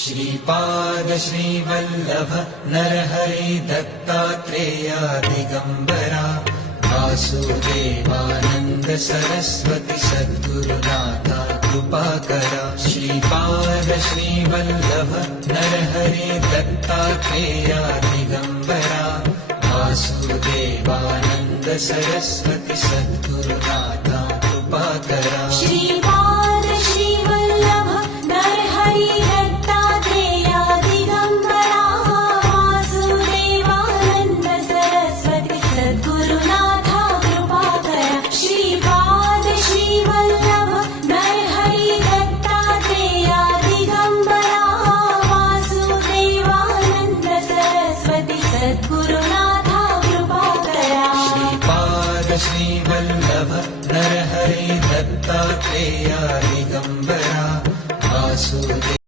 Shripad Shrivallabh Narhari Dattatreya Digambara Vasudevanand Saraswati सद्गुरुनाथा कृपाकरा। Shripad Shrivallabh Narhari Dattatreya Digambara Vasudevanand Saraswati सद्गुरुनाथा कृपाकरा।